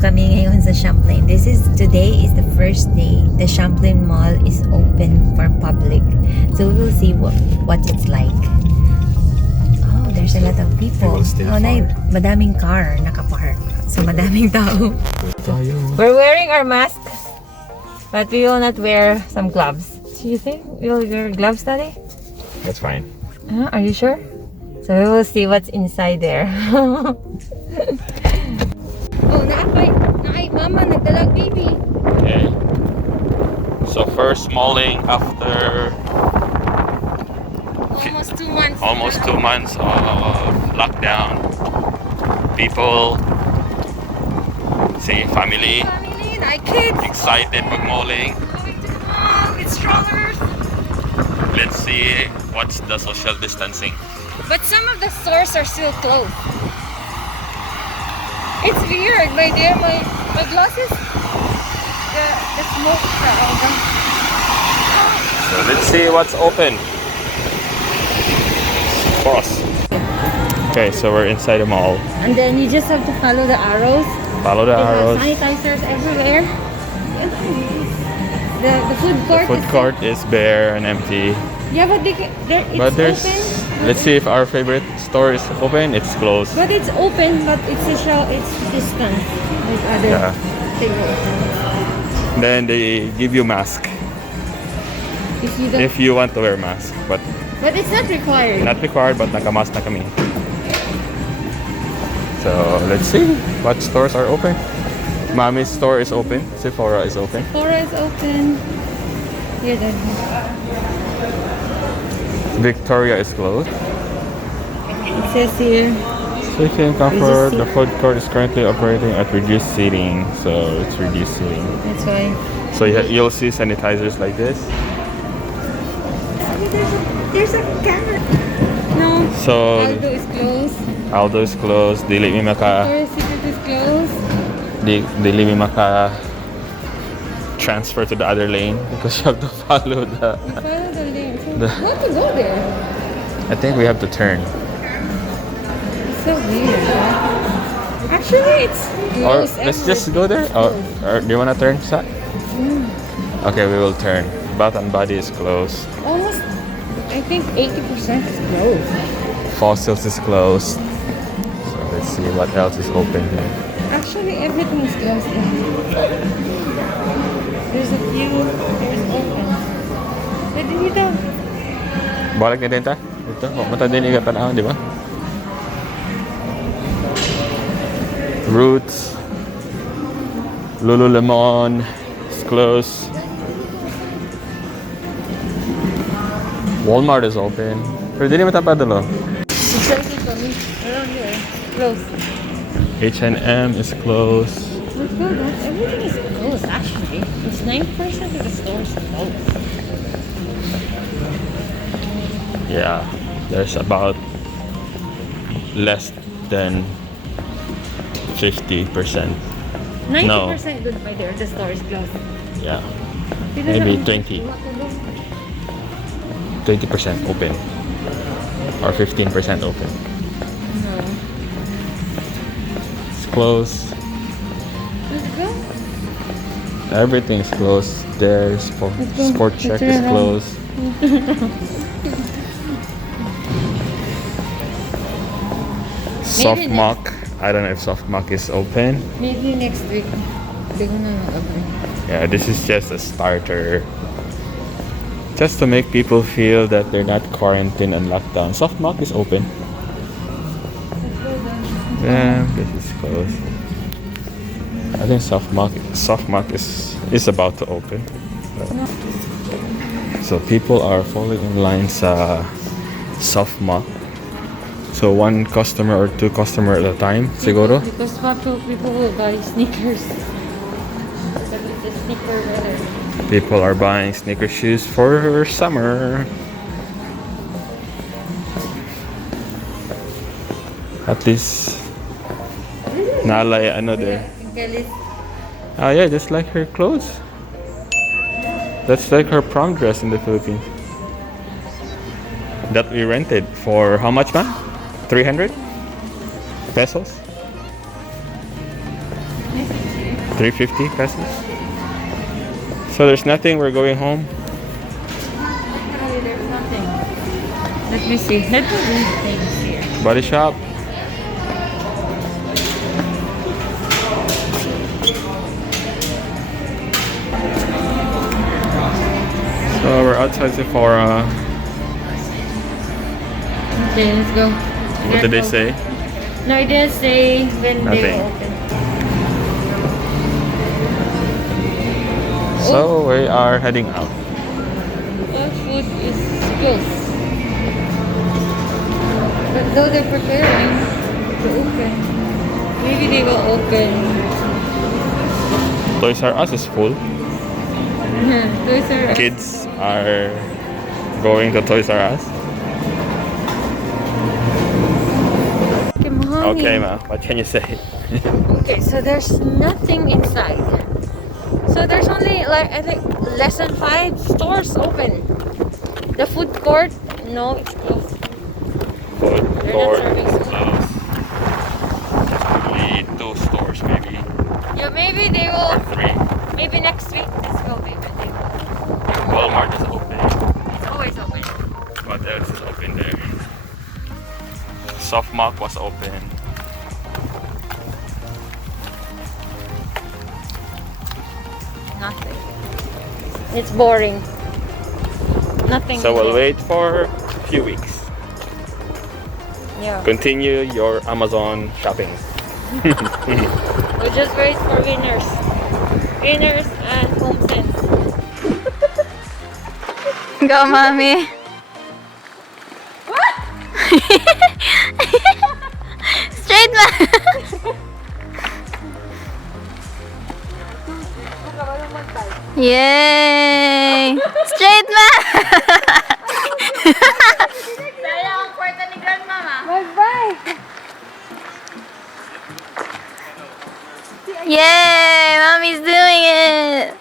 kami ngayon sa Champlain. Today is the first day the Champlain Mall is open for public. So we will see what it's like. Oh, there's a lot of people. Oh, madaming car nakapark. So madaming tao. We're wearing our mask, but we will not wear some gloves. Do you think we'll wear gloves, Daddy? That's fine. Are you sure? So we will see what's inside there. Oh, naay mama nagdalag baby. Okay. So first malling after Almost 2 months of lockdown. People, say family, kids excited mag-malling. it's strollers. Let's see what's the social distancing. But some of the stores are still closed. It's weird. My glasses, the smoke. So let's see what's open for us. Okay, so we're inside the mall. And then you just have to follow the arrows. Follow the arrows. Sanitizers everywhere. The food court is bare and empty. Yeah, but it's open. Let's see if our favorite store is open. It's closed. But it's open, but it's distant with other tables. Then they give you mask if you want to wear mask, but it's not required. Not required, but naka-mask na kami. So let's see what stores are open. Mommy's store is open. Sephora is open. Sephora is open. Here, then. Victoria is closed. It says here. Safety and comfort. The food court is currently operating at reduced seating, so it's reduced seating. That's why. So you'll see sanitizers like this. There's a camera. No. So Aldo is closed. Aldo is closed. Dili mi maka. Victoria's Secret is closed. Dili mi maka transfer to the other lane because you have to follow the. You follow the lane. So how to go there? I think we have to turn. It's so weird. Actually, it's Or closed. let's just go there. Or do you wanna turn, Sa? Okay, we will turn. Bath and Body is closed. Almost, I think 80% is closed. Fossils is closed. So let's see what else is open here. Actually, everything is closed. There's a few. There's open. Pwede dito. Balik na din ta? Ito, mata din ikatan ako, di ba? Roots, Lululemon is closed. Walmart is open. Pero di naman tapadalo. Exactly for me. Around here. Closed. H&M is closed. Look at that. Everything is closed, actually. It's 9% of the stores closed. Yeah, there's about less than 50%. 90% goodbye there. The store is closed. Yeah, maybe 20% open or 15% open. No. It's closed. Let's go. Everything's closed. There's Sport Check is closed. Soft Mock. I don't know if Soft Mock is open. Maybe next week. Yeah, this is just a starter. Just to make people feel that they're not quarantined and locked down. Soft Mock is open. Yeah, this is closed. I think Soft Mock is about to open. So people are falling in line sa Soft Mock. So one customer or two customer at a time, siguro? Because people will buy sneakers. The sneaker weather. People are buying sneaker shoes for summer. At least nalay ano there. Ah yeah, just like her clothes. That's like her prom dress in the Philippines. That we rented for how much, man? 300 pesos? 350 pesos. So there's nothing. We're going home. Literally, there's nothing. Let me see. Let me read things here. Body shop. So we're outside Sephora. Okay, let's go. What did they say? No, it didn't say when they Nothing. will open. So we are heading out. All food is closed. But though they're preparing to open, maybe they will open. Toys R Us is full. Those are Kids are going to Toys R Us. Okay, ma. What can you say? Okay, so there's nothing inside. So there's only like I think less than 5 stores open. The food court, no, it's closed. Food They're court not serving food. closed. Only 2 stores maybe. Yeah, maybe they Or will. 3. Maybe next week. Let's go. Maybe they will. Walmart is open. It's always open. What else is open there? Softmark was open. Nothing. It's boring. Nothing. So is we'll there. wait for a few weeks. Yeah. Continue your Amazon shopping. We'll just wait for winners. Winners and home sense. Go, mommy. What? Straight man. Yay! Straight man. Bye-bye. Yay! Mommy's doing it.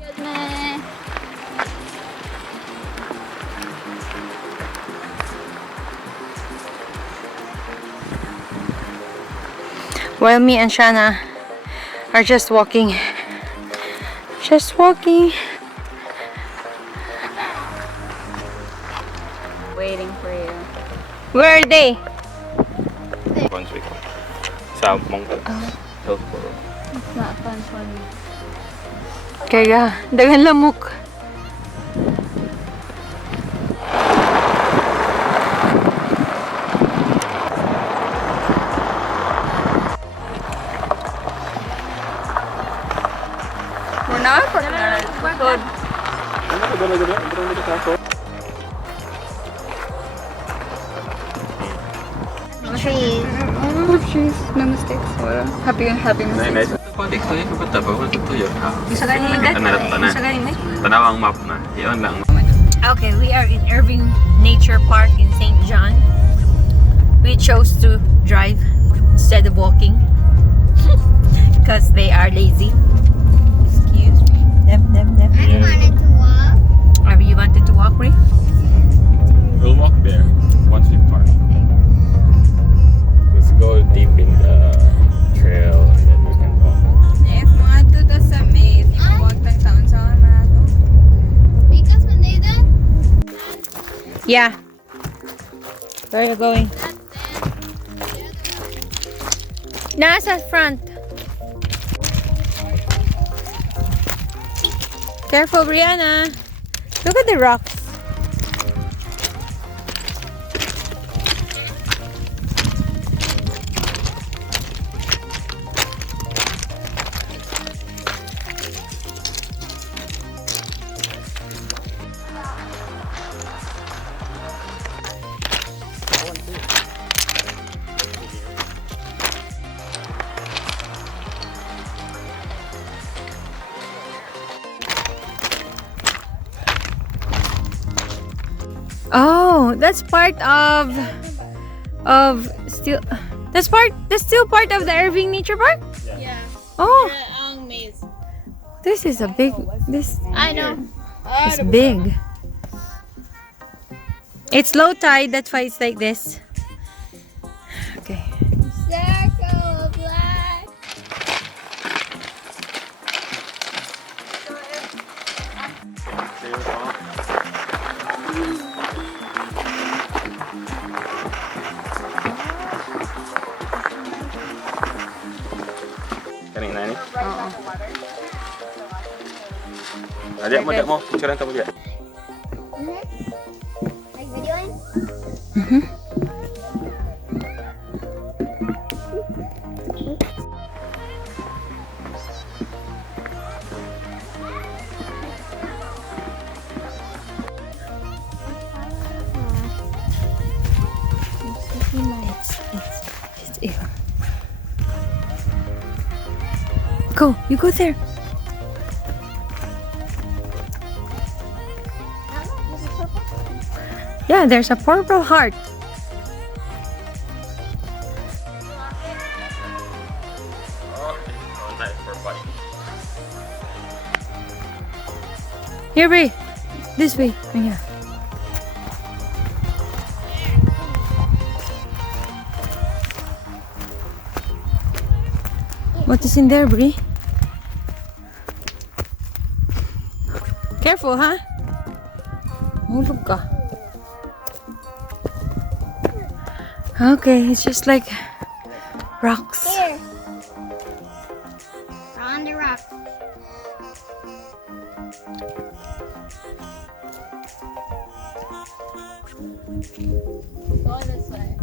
Goodness. While me and Shana are just walking. Just walking. Waiting for you. Where are they? Once week. Sa Mongkol. Hillsboro. It's not fun for me. Kaya, dagan lamok. Muna ako na good. Cheese. Oh, cheese. No mistakes. Happy mistakes. Tanawang map na. Iyon lang. Okay, we are in Irving Nature Park in St. John. We chose to drive instead of walking because they are lazy. Excuse me. Them. Yeah. You wanted to walk, Ray? We'll walk there once we park. Let's go deep in the trail and then we can walk. If mga to sa May, if you walk tang taon sa mga to. Because when they done, Yeah. Where are you going? Nasa front. Careful, Brianna. Look at the rocks. Oh, that's part of still. That's still part of the Irving Nature Park. yeah. Oh, Ang maze. this is a big. I know. It's big. It's low tide. That's why it's like this. Okay. Circle of life. Kanina ni? Oo. Ajak mo, picturean tayo dia. Like videoing? Mhm. It's ew. Go, you go there. Yeah, there's a purple heart. Oh, nice for bike. Here, Brie. This way. Oh, yeah. What is in there, Brie? Careful, huh? Hulog ka. Okay, it's just like rocks. Here. On the rock. Go this way.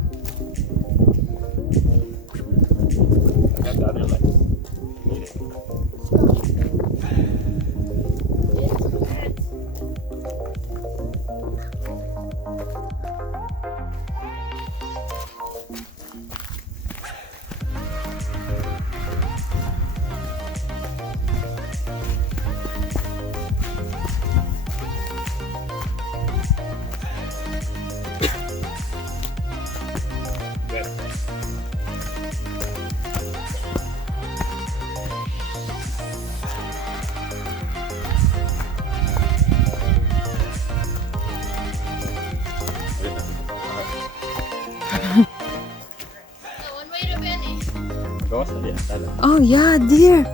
Got the other leg. One way to finish. Gawas na dia, dalan. Oh, yeah, dear.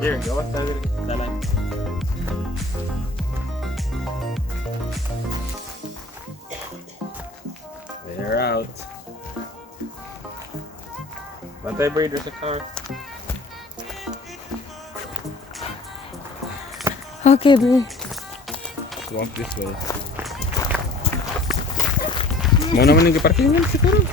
Here, gawas na dia, dalan. They're out. Bantay, Brie, there's a car. Okay, Brie. Walk this way. Mau naman yung parking yan siguro.